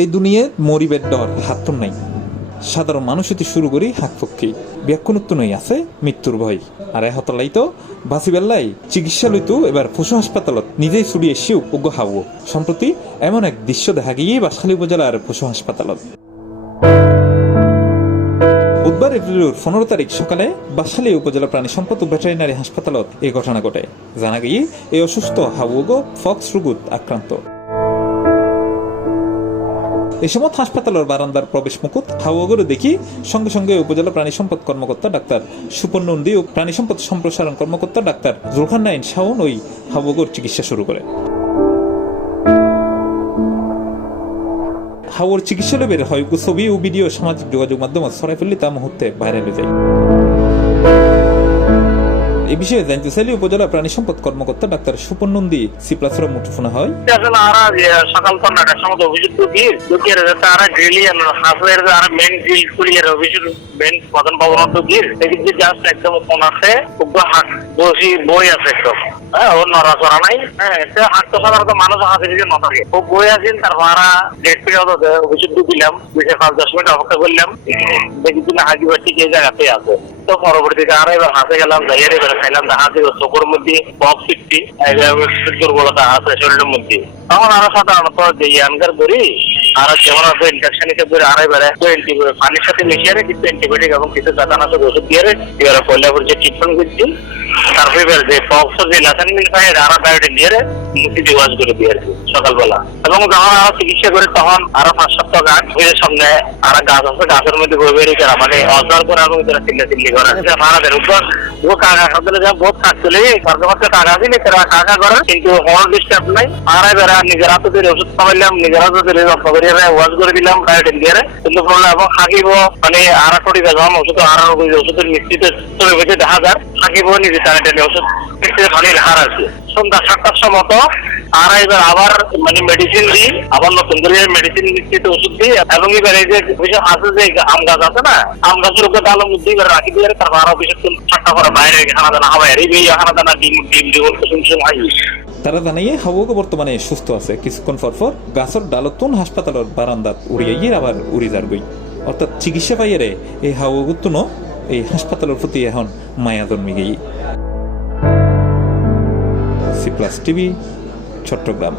এই দুনিয়ায় মরিবের ডর হাতম নাই। সাধারণ মানুষ হতে শুরু করি হাক পক্ষে ব্যাকুণত্ব নই আছে মৃত্যুর ভয়। আর হতলাই তো বাঁচি বেল্লাই চিকিৎসালয় তো এবার পশু হাসপাতালত নিজেই ছুটি এসেও অজ্ঞ হাও। সম্প্রতি এমন এক দৃশ্য দেখা গিয়ে বাঁশখালী উপজেলার পশু হাসপাতালত। বুধবার এপ্রিলের 15 তারিখ সকালে বাঁশখালী উপজেলা প্রাণী সম্পদ ও ভেটেরিনারি হাসপাতালত এই ঘটনা ঘটে। জানা গিয়ে এই অসুস্থ হাওগো ফক্স রোগত আক্রান্ত। এই সময় হাসপাতালের বারান্দার প্রবেশ মুকুট হাওয়াগরে দেখি সঙ্গে সঙ্গে উপজেলা প্রাণী সম্পদ কর্মকর্তা ডাক্তার সুপর্ণ নন্দী ও প্রাণী সম্পদ সম্প্রসারণ কর্মকর্তা ডাক্তার জুলখান নাইন শাওন ওই হাওয়াগর চিকিৎসা শুরু করে। হাওয়ার চিকিৎসালয়ে বের হয় ছবি ও ভিডিও সামাজিক যোগাযোগ মাধ্যমে ছড়াই ফেললে তা মুহূর্তে ভাইরাল হয়ে যায়। এই বিষয়ে জানতে চাইলে উপজেলা প্রাণী সম্পদ কর্মকর্তা ডাক্তার সুপর্ণ নন্দী সিপ্লাসরা মুঠোফোন হয়। সকাল 9টার সময় অভিযোগ দুঃখের তারা ডেলি হাসলের আর মেন ডিল কুলিয়ার অভিযোগ মেন প্রধান ভবন দুঃখের দেখি জাস্ট একদম ফোন আছে বসি বই আছে একদম। হ্যাঁ ওর নড়াচড়া নাই। হ্যাঁ হাঁটতে সাধারণত মানুষ হাতে দিকে ন থাকে ও বই আছেন তার ভাড়া ডেট পিরিয়ড অভিযোগ দিলাম 5-10 মিনিট অপেক্ষা করলাম দেখি কিনা হাজি বাড়ি এই জায়গাতে আছে। তো পরবর্তীতে আরো এবার হাতে গেলাম যাইয়ে এবার খাইলাম হাতে চোখের মধ্যে বক্স ফিফটি দুর্বলতা আছে শরীরের মধ্যে। তখন আরো সাধারণত যে ইয়ানকার করি আর যেমন আছে ইনফেকশন হিসেবে আড়াই বেড়ে পানির সাথে মিশিয়ে কিছু অ্যান্টিবায়োটিক এবং কিছু দাদানাশক ওষুধ দিয়ে এবারে পয়লাপুর যে ট্রিটমেন্ট করছি তারপরে যে বক্স যে লাসান মিল পাই আরো বায়োটিক দিয়ে মুক্তি দিবাস করে দিয়ে সকালবেলা। এবং যখন আরো চিকিৎসা করি তখন আরো 5 সপ্তাহ গাছ হয়ে সামনে আর গাছ আছে গাছের মধ্যে বেরিয়ে করা মানে অজর করে এবং চিল্লি করা ভাড়াদের উপর ও কাকা খাতে যা বহুত কাটছিল কার্যকর্তা টাকা দিলে তারা কাকা করে কিন্তু হওয়ার ডিস্টার্ব নাই। আর এবারে নিজের হাতে ওষুধ খাওয়াইলাম নিজের হাতে যত্ন করে ওয়াশ করে দিলাম বায়োটিক দিয়ে কিন্তু এবং হাকিব মানে আর কোটি যখন ওষুধ আর ওষুধের মিষ্টিতে চলে বেঁচে দেখা যায় হাকিব নিজে টানে ওষুধ ভালো হার আছে। সন্ধ্যা 7টার সময় তো আর এবার আবার মানে মেডিসিন দিই আবার নতুন করে মেডিসিন মিষ্টিতে ওষুধ দিই এবং এবার এই যে আছে যে আম গাছ আছে না আম গাছের উপরে ডালো মধ্যে এবার রাখি দিয়ে তারপর আরো বিশেষ 7টা করে বাইরে খানা দানা হাওয়াই এই খানা দানা ডিম দিয়ে কুসুম হয়। তারা জানাইয়ে হাওয়াগো বর্তমানে সুস্থ আছে। কিছুক্ষণ পর গাছের ডালতুন হাসপাতালের বারান্দাত উড়িয়ে আবার উড়ি যার গই। অর্থাৎ চিকিৎসা পাইয়ারে এই হাওয়াগুতুন এই হাসপাতালের প্রতি এখন মায়া জন্মি গেই। C plus TV, Chittagong.